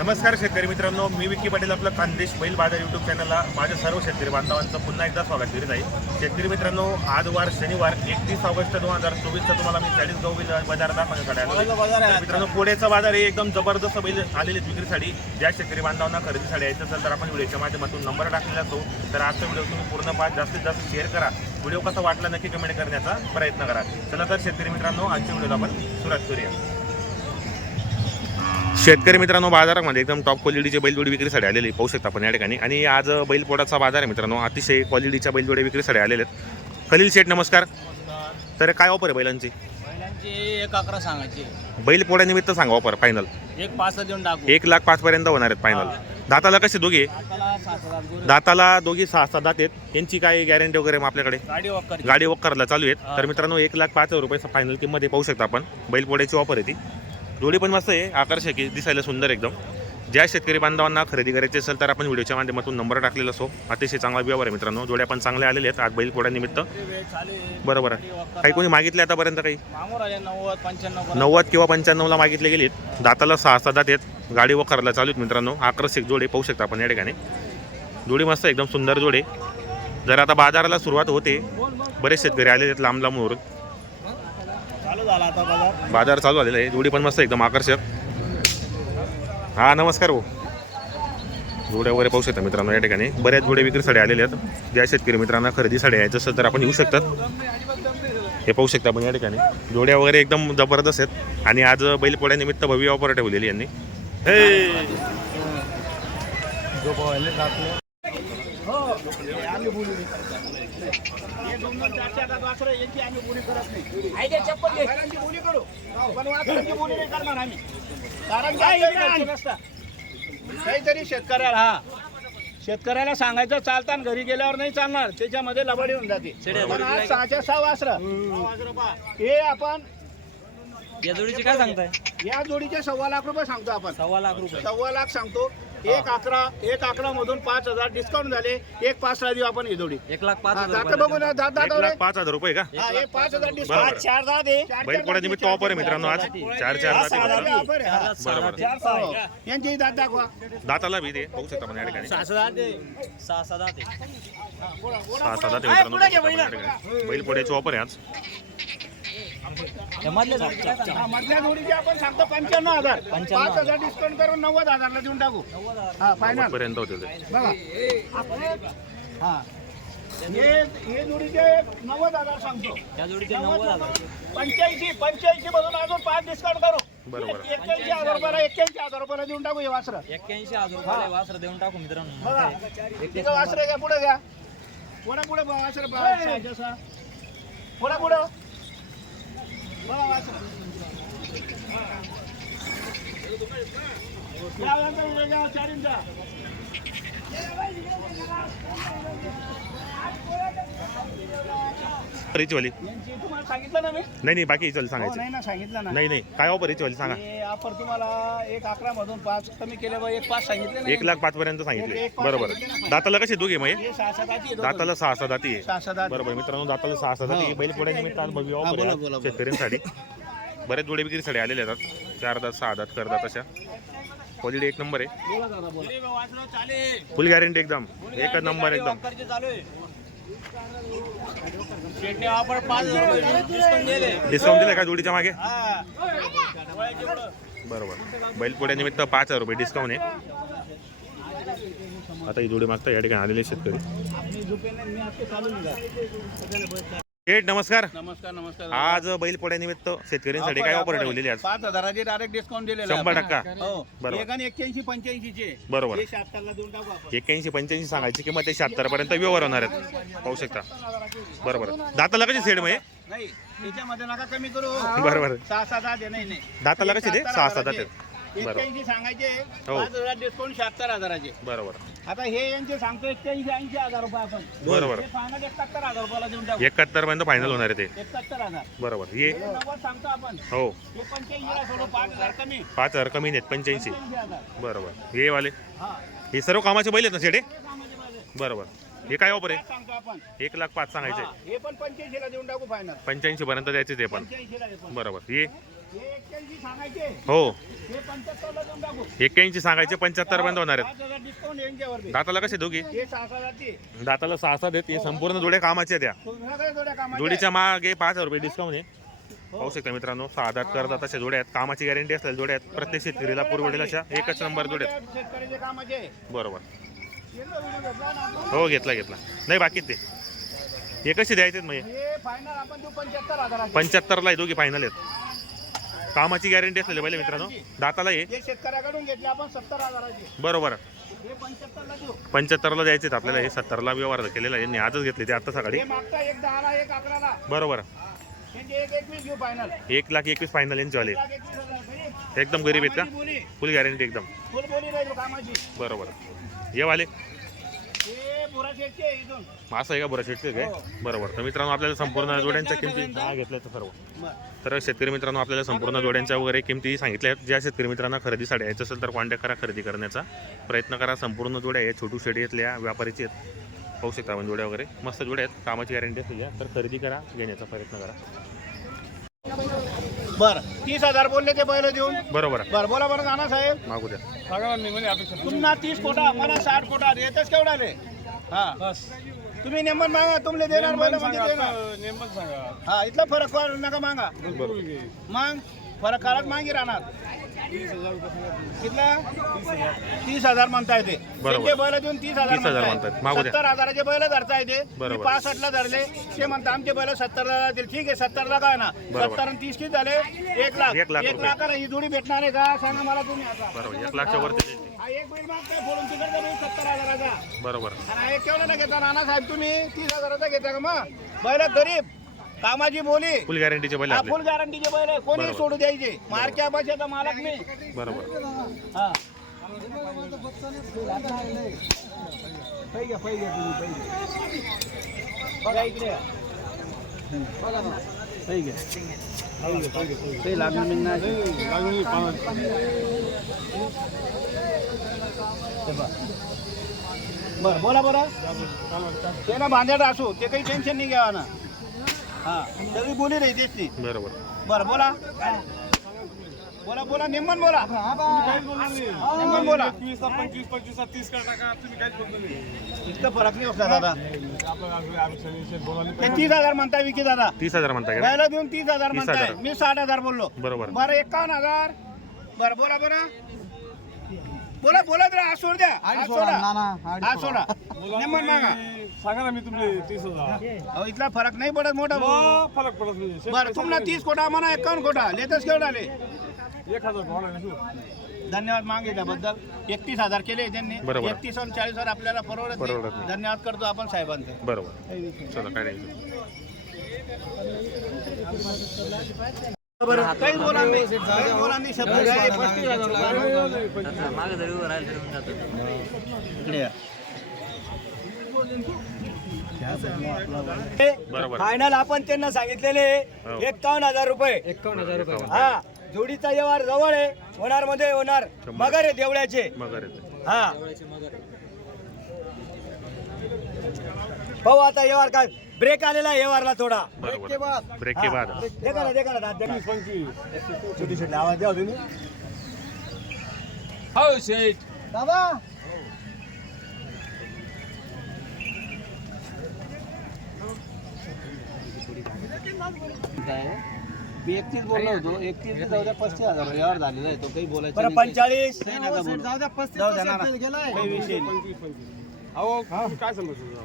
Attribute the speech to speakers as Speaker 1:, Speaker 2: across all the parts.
Speaker 1: नमस्कार शेतकरी मित्रांनो मी विक्की पाटील आपलं खानदेश बैल बाजार युट्यूब चॅनलला माझ्या सर्व शेतकरी बांधवांचं पुन्हा एकदा स्वागत करीत आहे. शेतकरी मित्रांनो आज वार शनिवार एकतीस ऑगस्ट दोन हजार चोवीसचा तुम्हाला मी चाळीस गाव बैल बाजार दाखवण्यासाठी मित्रांनो पुण्याचा बाजार हे एकदम जबरदस्त बैल आलेले विक्रीसाठी. ज्या शेतकरी बांधवांना खरेदीसाठी यायचं असेल तर आपण व्हिडिओच्या माध्यमातून नंबर टाकलेला असतो. तर आजचा व्हिडिओ तुम्ही पूर्ण पाच जास्तीत जास्त शेअर करा. व्हिडिओ कसा वाटला नक्की कमेंट करण्याचा प्रयत्न करा. चला तर शेतकरी मित्रांनो आजच्या व्हिडिओला आपण सुरुवात करूया. शेतकरी मित्रांनो बाजारामध्ये एकदम टॉप क्वालिटीचे बैलजोडी विक्रीसाठी आलेले. पाहू शकता आपण या ठिकाणी. आणि आज बैलपोटाचा बाजार आहे मित्रांनो अतिशय क्वालिटीच्या बैलजोड्या विक्रीसाठी आलेले आहेत. खलील शेठ नमस्कार. तर काय ऑफर आहे बैलांची?
Speaker 2: एक अकरा सांगायची.
Speaker 1: बैलपोड्यानिमित्त सांगा ऑफर फायनल
Speaker 2: एक पाच देऊन टाकू.
Speaker 1: एक लाख पाच पर्यंत होणार आहेत फायनल दाताला कसे दोघे?
Speaker 2: सात. दाताला
Speaker 1: दोघी सहा सहा दात आहेत. यांची काय गॅरंटी वगैरे मग आपल्याकडे? गाडी गाडी वक्करला चालू आहेत. तर मित्रांनो एक लाख पाच हजार रुपये फायनल किंमत पाहू शकता आपण. बैलपोड्याची ऑफर आहे ती. जोडी पण मस्त आहे आकर्षक आहे दिसायला सुंदर एकदम. ज्या शेतकरी बांधवांना खरेदी करायची असेल तर आपण व्हिडिओच्या माध्यमातून नंबर टाकलेला असो. अतिशय चांगला व्यवहार आहे मित्रांनो. जोड्या पण चांगले आलेले आहेत आज बैलपोड्यानिमित्त बरोबर आहे. काही कोणी मागितले आतापर्यंत काही? नव्वद किंवा पंच्याण्णवला मागितले गेलेत. दाताला सहा सहा दात आहेत. गाडी वखरला चालू आहेत मित्रांनो. आकर्षक जोडे पाहू शकता आपण या ठिकाणी. जोडी मस्त आहे, एकदम सुंदर जोडे. जर आता बाजाराला सुरुवात होते बरेच शेतकरी आलेले आहेत लांब लांबवरून
Speaker 2: चालू झाला आता बाजार.
Speaker 1: बाजार चालू झालेला आहे. जोडी पण मस्त एकदम आकर्षक. हा नमस्कार भाऊ. जोड्या वगैरे पाहू शकता मित्रांनो या ठिकाणी. बऱ्याच जोड्या विक्रीसाठी आलेल्या आहेत. ज्या शेतकरी मित्रांना खरेदीसाठी यायचं असेल तर आपण येऊ शकतात. हे पाहू शकता आपण या ठिकाणी. जोड्या वगैरे एकदम जबरदस्त आहेत. आणि आज बैलपोळ्यानिमित्त भव्य ऑफर ठेवलेली यांनी.
Speaker 2: हे. काहीतरी शेतकऱ्याला हा. शेतकऱ्याला सांगायचं चालताना घरी गेल्यावर नाही चालणार त्याच्यामध्ये लबाडी होऊन जाते. पण आज सहाच्या सहा वासर. हे आपण या जोडीचे काय सांगताय? या जोडीचे सव्वा लाख रुपये सांगतो आपण. सव्वा लाख रुपये. सव्वा लाख सांगतो. एक अकरा एक अकरा मधून पाच हजार डिस्काउंट झाले. एक पाच देऊ
Speaker 1: आपण ही जोडी एक लाख पाच हा, हजार दातं बघू ना दात एक दात लाख पाच हजार रुपये का? हा हे पाच हजार बरोबर. डिस्काउंट चार
Speaker 2: आहे चार- चार बैलपोळ्यानिमित्त दात ऑफर आहे मित्रांनो आज? चार चार हा, जाती. हा. बरोबर चार सहा आहे. यांची दात दाखवा.
Speaker 1: दाताला बी ते पाहू शकता आपण या ठिकाणी. सहा सहा.
Speaker 2: सहा सहा. सहा मित्रांनो. पाहू शकता आपण या ठिकाणी.
Speaker 1: बैलपोळ्याची ऑफर आहे आज.
Speaker 2: हा, मधल्या जोडीचे आपण सांगतो पंच्याण्णव हजार. पाच हजार. डिस्काउंट करून नव्वद हजारला देऊन टाकू. हा फायनल पर्यंत होते ते. बघा. हा. हे हे जोडीचे नव्वद हजार सांगतो. या जोडीचे नव्वद हजार. पंच्याऐंशी पंच्याऐंशी मधून अजून पाच डिस्काउंट करू. बरोबर.
Speaker 1: एक्क्याऐंशी हजार रुपयाला
Speaker 2: एक्क्याऐंशी हजार रुपयाला देऊन टाकू हे वासर. एक्क्याऐंशी हजार रुपयाला वासर देऊन टाकू मित्रांनो. बघा. तिथं वासर घ्या पुढे घ्या. पुढे पुढे वासर पुढे पुढे. बघा वासर या, यांचा उभे घ्या, चार इंचा. याची वाली यांची तुम्हाला सांगितलं ना मी
Speaker 1: नाही नाही बाकी चल हो, सांगायचं नाही
Speaker 2: ना सांगितलं ना. नाही
Speaker 1: नाही काय ऑफर याची वाली सांगा. हे
Speaker 2: ऑफर तुम्हाला एक अकरा मधून पाच कमी केले बा एक पाच सांगितले ना एक लाख पाच
Speaker 1: पर्यंत सांगितले. एक- एक बरोबर. पाच सांगितले ना. दाताला कसे दोघे मग हे? हे
Speaker 2: सहा सात.
Speaker 1: दाताला सहा सहा दाती आहे. सहा सात आठ. बरोबर मित्रांनो दाताला सहा सहा दाती बैल पोळ्या निमित्त आज भव्य ऑफर आहे आज शेतकऱ्यांसाठी. बऱ्याच जोडे विक्रीसाठी आलेले आहेत. चार दात सहा दात करतात अशा. क्वालिटी एक नंबर आहे. बोला दादा, बोला. फुल गॅरंटी एकदम. एकच नंबर एकदम.
Speaker 2: डिस्काउंट दिले. डिस्काउंट दिला का जोडीच्या मागे? हा.
Speaker 1: बरोबर. बैलपोड्या निमित्त पाच हजार रुपये डिस्काउंट आहे. आता ही जोडी मागता या ठिकाणी आलेले शेतकरी. नमस्कार.
Speaker 2: नमस्कार नमस्कार. आज
Speaker 1: बैलपोड्या निमित्त शेतकऱ्यांसाठी काय ऑफर ठेवलेली आज?
Speaker 2: पाच हजाराचे डायरेक्ट डिस्काउंट दिलेलं शंभर टक्का. हो. बरोबर. एक्क्याऐंशी पंच्याऐंशी चे बरोबर शहात्तरला देऊन टाकू आपण.
Speaker 1: एक्क्याऐंशी पंच्याऐंशी सांगायची किंमत ते शहात्तर पर्यंत व्यवहार होणार आहेत. पाहू शकता.
Speaker 2: बरोबर. दाताला कशी सेड मग हे? नाही त्याच्यामध्ये नका कमी करू. बरोबर. सहा सात आठ नाही नाही. दाताला कशी शहात्तर सहा सात हजाराचे. एक्क्याऐंशी सांगायचे
Speaker 1: हो. पाच हजार
Speaker 2: डिस्काउंट शहात्तर
Speaker 1: हजाराचे. बरोबर.
Speaker 2: आता हे यांचे सांगतो एक्क्याऐंशी ऐंशी हजार रुपये आपण. बरोबर. हे फायनल एकाहत्तर हजार रुपयाला देऊन टाकू.
Speaker 1: एकाहत्तर पर्यंत फायनल होणार आहे ते.
Speaker 2: एकाहत्तर हजार.
Speaker 1: बरोबर. हे हे
Speaker 2: नव्वद सांगतो आपण. हो. हे पंच्याऐंशीला सोडू पाच हजार कमी.
Speaker 1: पाच हजार कमी नाहीत पंच्याऐंशी. पंच्याऐंशी हजार. बरोबर. हे वाले?
Speaker 2: हा. हे सर्व कामाचे बैल आहेत ना शेडे हे माझे.
Speaker 1: बरोबर. हे काय ऑफर आहे? सांगतो आपण. एक लाख पाच सांगायचे. हा,
Speaker 2: हे पण पंच्याऐंशीला देऊन टाकू फायनल
Speaker 1: पंच्याऐंशी पर्यंत द्यायचे ते पण.
Speaker 2: पंच्याऐंशीला हे पण. बरोबर. हे हे एक्क्याऐंशी सांगायचे. हो. हे
Speaker 1: पंच्याहत्तर बंद होणार
Speaker 2: आहेत. दाताला कसे दोघी? हे
Speaker 1: दाताला सहा सात आहेत हे संपूर्ण जोड्या कामाच्या त्या
Speaker 2: जोडीच्या मागे
Speaker 1: पाच हजार रुपये डिस्काउंट आहे. पाहू शकता मित्रांनो सहा दात करतात अशा जोड्या आहेत. कामाची गॅरंटी असलेल्या जोड्या आहेत. प्रत्येक शेतकरीला पुरवडेल अशा एकच नंबर जोड्या आहेत.
Speaker 2: शेतकऱ्याचे कामाचे बरोबर? हो
Speaker 1: घेतला घेतला. नाही बाकी ते. हे कसे द्यायचे हे? हे हजाराचे. पंच्याहत्तरला आहे दोघी फायनल आहेत. कामाची गॅरंटी असलेली पहिले मित्रांनो. दाताला हे. हे शेतकऱ्याकडून
Speaker 2: घेतले आपण सत्तर हजाराचे. बरोबर. हे पंच्याहत्तरला देऊ.
Speaker 1: पंच्याहत्तरला द्यायचे आपल्याला. हे सत्तरला व्यवहार केलेला आहे. यांनी आजच घेतले ते आता सकाळी. हे
Speaker 2: मागता एक दहाला एक अकराला. बरोबर. त्यांचे एक एकवीस घेऊ फायनल
Speaker 1: एक लाख एकवीस फायनल यांचे वाले. एकदम गरीब आहेत का? फुल गॅरंटी एकदम.
Speaker 2: फुल बोली राहील कामाची.
Speaker 1: बरोबर. ये वाले हे बुरा शेटचे आहे इथून असं आहे का बरं शेटचे काय? बरोबर. तर मित्रांनो आपल्याला संपूर्ण जोड्यांच्या किमती हा घेतल्या सर्व. तर शेतकरी मित्रांनो आपल्याला संपूर्ण जोड्यांच्या वगैरे किमती सांगितल्या आहेत ज्या शेतकरी मित्रांना खरेदीसाठी यायचं असेल तर कॉन्टॅक्ट करा खरेदी करण्याचा. प्रयत्न करा संपूर्ण जोड्या आहेत छोटू शेडी इथल्या व्यापारीची आहेत. पाहू शकता आपण जोड्या वगैरे. मस्त जोड्या आहेत कामाची गॅरंटी आहे तर खरेदी करा घेण्याचा प्रयत्न करा.
Speaker 2: बर तीस हजार बोलले ते बैल देऊन. बरोबर. बर बोला बरं नाना साहेब. मागू द्या. पुन्हा तीस कोटा मला साठ कोटा. येतच केवढा रे हा. तुम्ही नेमन मागा तुमले देणार बैल म्हणजे देणार. हा इथला फरक करू नका मागा. मग फरक काढत मागे राहणार. कितला? तीस हजार. म्हणता येते. त्यांचे बैल देऊन तीस हजार 30,000 म्हणतायत. मागू द्या. सत्तर हजाराचे बैल धरता येते. बरोबर. पासष्टला धरले. ते म्हणता आमचे बैल सत्तरला जातील. ठीक आहे सत्तरला काय ना? बरोबर. सत्तर आणि तीस किती झाले? एक लाख. एक लाख रुपये. लाखाला ही जोडी भेटणार आहे का? सांगा मला तुम्ही आता.
Speaker 1: बरोबर. एक लाखच्या वरती.
Speaker 2: हा एक बैल मागताय फोडून तिकडचा बैल सत्तर हजाराचा बरोबर. आणि हा एक केवढा घेता नाना साहेब तुम्ही तीस हजाराचा घेता का मग? बैल गरीब कामाची
Speaker 1: बोली. फुल गॅरंटीचे बैल हा आपले. फुल
Speaker 2: गॅरंटीचे बैल आहे. कोणी बरोबर. सोडू द्यायचे. मारक्या बसाचा मालक मी. बरोबर. हा. बघा इकडे. बघा ना. पै घ्या, पै घ्या. पै लागून मिळणार. ते बघ. बरं बोला बरं. ते ना बांधेड असू ते काही टेन्शन नाही घ्यावा ना. हा सगळी बोली रे तेच ती बरोबर. बरं बोला. बोला बोला निम्मन बोला. निम्मन बोला.
Speaker 1: पंचवीस पंचवीस तीस कर टाका तुम्ही काहीच बोलतो इतका फरक नाही होता दादा. बोलायला ते तीस हजार म्हणताय विकी दादा. तीस हजार म्हणता का? गायला देऊन तीस हजार 30,000. म्हणताय. मी
Speaker 2: साठ हजार बोललो. बरोबर. बरं एकावन्न हजार. बरं बोला बरं बोला बोला जरा आज सोड द्या. आज सोडा आज सोडा. मागा. सांगा ना मी तुमचे तीस हजार. अहो इथला फरक नाही पडत मोठा भाऊ. हो, फरक पडत नाही. बरं तुम्हाला तीस कोटा म्हणा एकावन्न कोटा. लेतच केवढा आले? एक हजार. धन्यवाद मागितल्याबद्दल. एकतीस हजार केले त्यांनी. एकतीस आणि चाळीस हजार आपल्याला परवडत. धन्यवाद करतो आपण साहेबांचे.
Speaker 1: बरोबर. चला काय नाही काही बोला नाही. काही बोला नाही. शब्द काय पस्तीस हजार रुपये. मागे जरी
Speaker 2: उभं राहिलं तरी होऊन जातं. इकडे या. बरोबर. फायनल आपण त्यांना सांगितलेले हो. एकावन्न हजार रुपये. एकावन्न हजार रुपये. हा. जोडीचा व्यवहार जवळ आहे. होणार मध्ये होणार. मगर आहे देवळ्याचे. हा. भाऊ आता व्यवहार काय. ब्रेक आलेला आहे व्यवहारला थोडा. बरोबर. ब्रेक के बाद. देखा ना देखा ना. छोटी छोटी आवाज द्या हो तुम्ही. हो शेठ. दादा.
Speaker 1: मी
Speaker 2: एकतीस बोललो होतो. एकतीस जाऊ द्या पस्तीस हजार व्यवहार झालेला आहे तो. काही बोलायचं बरं नाही, काही- पंचाळीस. काही नका बोलू. जाऊ द्या काही विषय नाही. अहो काय समजतो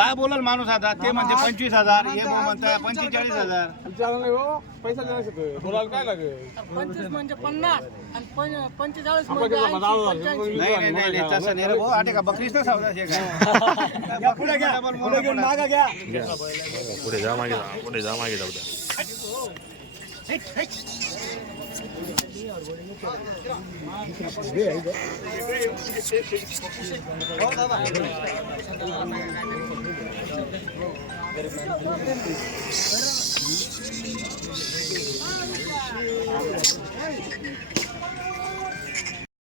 Speaker 2: काय बोलल माणूस आता? ते म्हणते पंचवीस हजार हे म्हणताय पंचेचाळीस हजार.
Speaker 1: पैसा बोलायला काय
Speaker 2: लागेल? पंचवीस म्हणजे पन्नास आणि पं- पंचेचाळीस म्हणजे किती ऐंशी, दहा हजार पंच्याऐंशी. नाही नाही नाही नाही, तसं नाही रे भाऊ. आटे का? बकरीच ना सौदा शे काय या पुढे घ्या. पुढे घेऊन मागा घ्या.
Speaker 1: घ्या. पुढे जा मागे जा पुढे जा मागे जाऊ द्या नाही